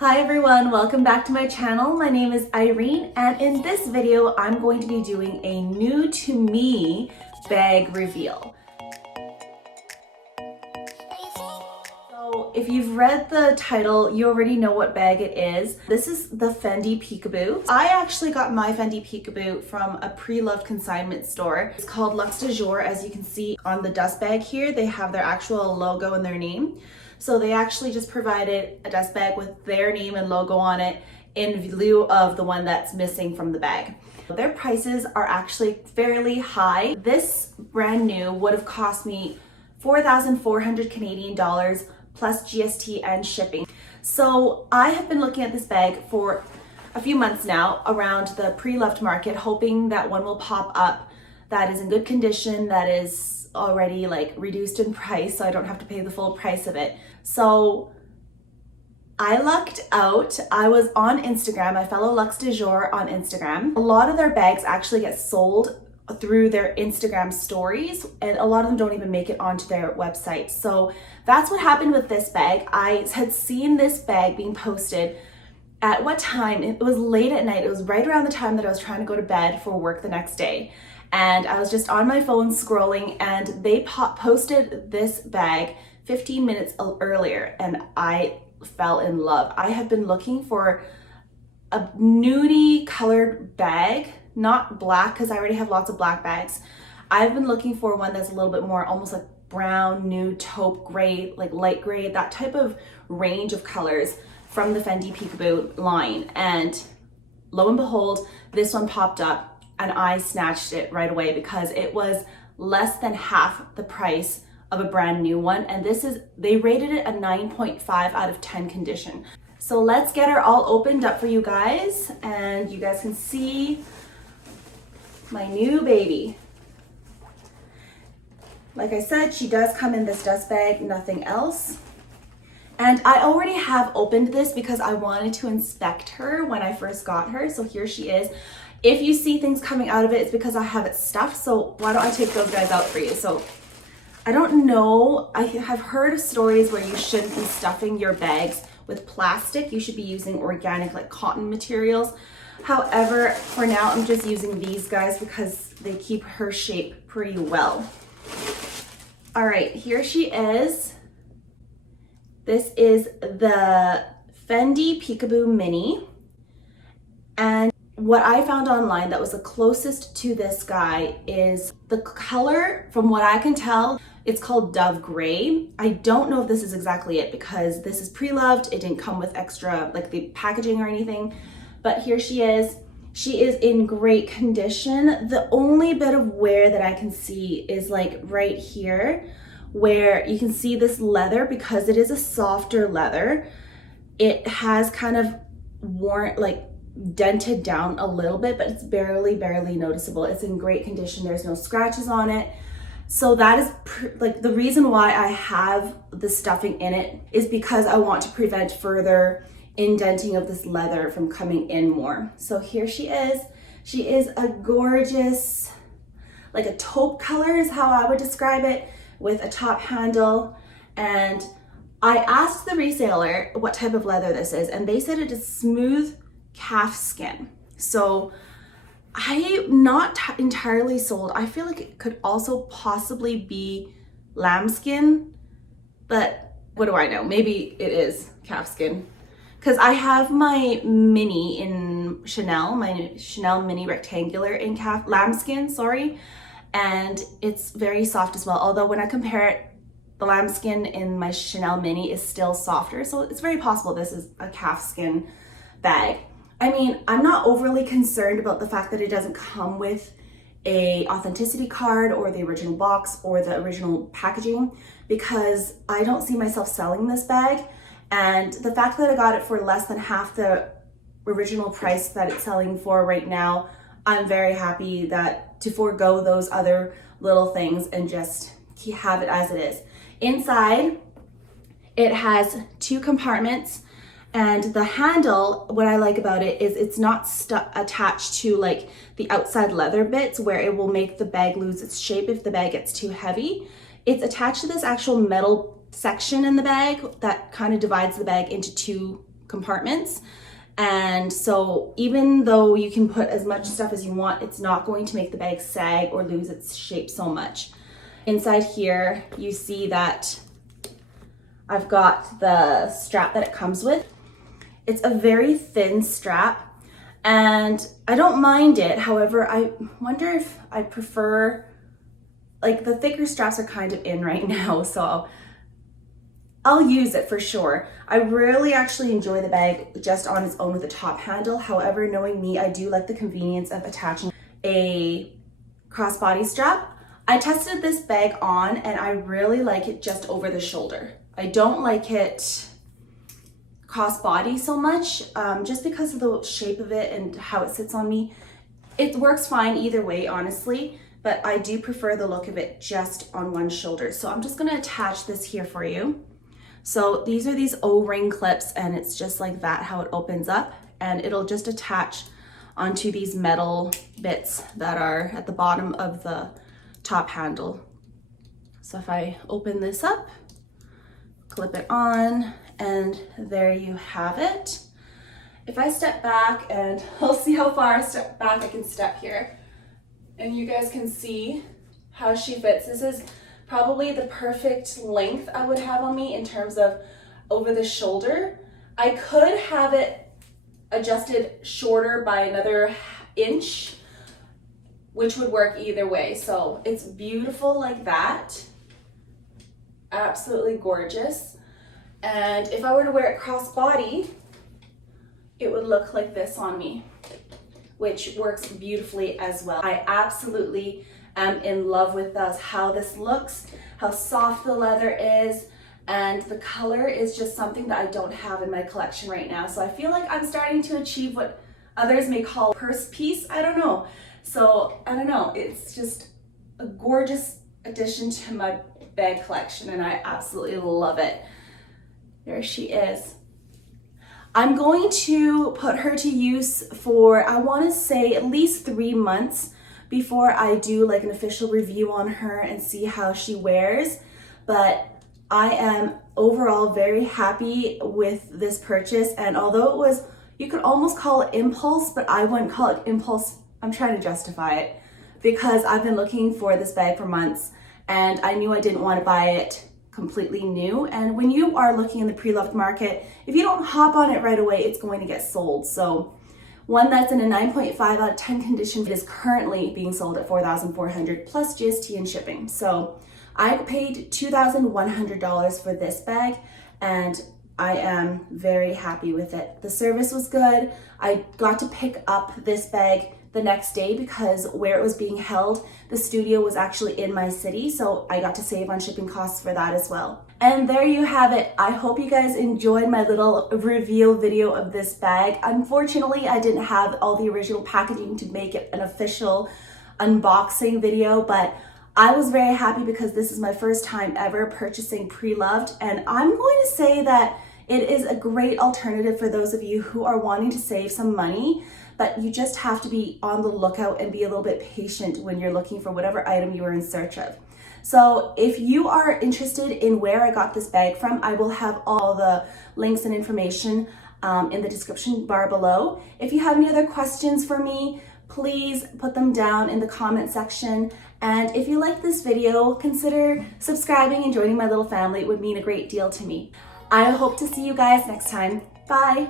Hi everyone, welcome back to my channel. My name is Irene, and in this video I'm going to be doing a new to me bag reveal. So if you've read the title, you already know what bag it is. This is the FENDI Peekaboo. I actually got my FENDI Peekaboo from a Preloved consignment store. It's called Luxe Du Jour. As you can see on the dust bag here, they have their actual logo and their name. So they actually just provided a dust bag with their name and logo on it in lieu of the one that's missing from the bag. Their prices are actually fairly high. This brand new would have cost me 4,400 Canadian dollars plus GST and shipping. So I have been looking at this bag for a few months now around the pre-loved market, hoping that one will pop up that is in good condition, that is already like reduced in price so I don't have to pay the full price of it. So I lucked out. I was on Instagram. I follow Luxe Du Jour on Instagram. A lot of their bags actually get sold through their Instagram stories, and a lot of them don't even make it onto their website. So that's what happened with this bag. I had seen this bag being posted at what time? It was late at night. It was right around the time that I was trying to go to bed for work the next day. And I was just on my phone scrolling, and they posted this bag 15 minutes earlier, and I fell in love. I have been looking for a nudie colored bag, not black because I already have lots of black bags. I've been looking for one that's a little bit more almost like brown, nude, taupe, gray, like light gray, that type of range of colors from the FENDI Peekaboo line. And lo and behold, this one popped up and I snatched it right away because it was less than half the price of a brand new one. And they rated it a 9.5 out of 10 condition. So let's get her all opened up for you guys, and you guys can see my new baby. Like I said, she does come in this dust bag, nothing else. And I already have opened this because I wanted to inspect her when I first got her. So here she is. If you see things coming out of it, it's because I have it stuffed. So why don't I take those guys out for you? So I don't know. I have heard of stories where you shouldn't be stuffing your bags with plastic. You should be using organic, like cotton materials. However, for now, I'm just using these guys because they keep her shape pretty well. All right, here she is. This is the FENDI Peekaboo Mini. And what I found online that was the closest to this guy is the color, from what I can tell, it's called Dove Gray. I don't know if this is exactly it because this is pre-loved. It didn't come with extra, like the packaging or anything, but here she is. She is in great condition. The only bit of wear that I can see is like right here where you can see this leather, because it is a softer leather. It has kind of worn, like dented down a little bit, but it's barely noticeable. It's in great condition. There's no scratches on it. So that is like the reason why I have the stuffing in it is because I want to prevent further indenting of this leather from coming in more. So here she is. She is a gorgeous, like a taupe color is how I would describe it, with a top handle. And I asked the reseller what type of leather this is, and they said it is smooth calf skin. So I'm not entirely sold. I feel like it could also possibly be lambskin, but what do I know? Maybe it is calf skin. Because I have my mini in Chanel, my Chanel mini rectangular in lambskin, sorry. And it's very soft as well. Although when I compare it, the lambskin in my Chanel mini is still softer. So it's very possible this is a calf skin bag. I mean, I'm not overly concerned about the fact that it doesn't come with a authenticity card or the original box or the original packaging, because I don't see myself selling this bag. And the fact that I got it for less than half the original price that it's selling for right now, I'm very happy to forego those other little things and just have it as it is. Inside, it has 2 compartments. And the handle, what I like about it is it's not attached to like the outside leather bits where it will make the bag lose its shape if the bag gets too heavy. It's attached to this actual metal section in the bag that kind of divides the bag into 2 compartments. And so even though you can put as much stuff as you want, it's not going to make the bag sag or lose its shape so much. Inside here, you see that I've got the strap that it comes with. It's a very thin strap and I don't mind it. However, I wonder if I prefer, like the thicker straps are kind of in right now, so I'll use it for sure. I really actually enjoy the bag just on its own with a top handle. However, knowing me, I do like the convenience of attaching a crossbody strap. I tested this bag on and I really like it just over the shoulder. I don't like it crossbody so much, just because of the shape of it and how it sits on me. It works fine either way, honestly, but I do prefer the look of it just on one shoulder. So I'm just gonna attach this here for you. So these are these O-ring clips and it's just like that, how it opens up, and it'll just attach onto these metal bits that are at the bottom of the top handle. So if I open this up, clip it on, and there you have it. If I step back, and I'll see how far I step back I can step here, and you guys can see how she fits. This is probably the perfect length I would have on me in terms of over the shoulder. I could have it adjusted shorter by another inch, which would work either way. So it's beautiful like that. Absolutely gorgeous. And if I were to wear it crossbody, it would look like this on me, which works beautifully as well. I absolutely am in love with how this looks, how soft the leather is, and the color is just something that I don't have in my collection right now. So I feel like I'm starting to achieve what others may call purse piece. I don't know. So I don't know, it's just a gorgeous addition to my bag collection and I absolutely love it. There she is. I'm going to put her to use for, I want to say, at least 3 months before I do like an official review on her and see how she wears. But I am overall very happy with this purchase, and although it was, you could almost call it impulse, but I wouldn't call it impulse. I'm trying to justify it because I've been looking for this bag for months and I knew I didn't want to buy it completely new. And when you are looking in the pre-loved market, if you don't hop on it right away, it's going to get sold. So one that's in a 9.5 out of 10 condition is currently being sold at $4,400 plus GST and shipping. So I paid $2,100 for this bag and I am very happy with it. The service was good. I got to pick up this bag the next day because where it was being held, the studio was actually in my city, so I got to save on shipping costs for that as well. And there you have it. I hope you guys enjoyed my little reveal video of this bag. Unfortunately, I didn't have all the original packaging to make it an official unboxing video, but I was very happy because this is my first time ever purchasing Preloved, and I'm going to say that it is a great alternative for those of you who are wanting to save some money, but you just have to be on the lookout and be a little bit patient when you're looking for whatever item you are in search of. So if you are interested in where I got this bag from, I will have all the links and information in the description bar below. If you have any other questions for me, please put them down in the comment section. And if you like this video, consider subscribing and joining my little family. It would mean a great deal to me. I hope to see you guys next time. Bye.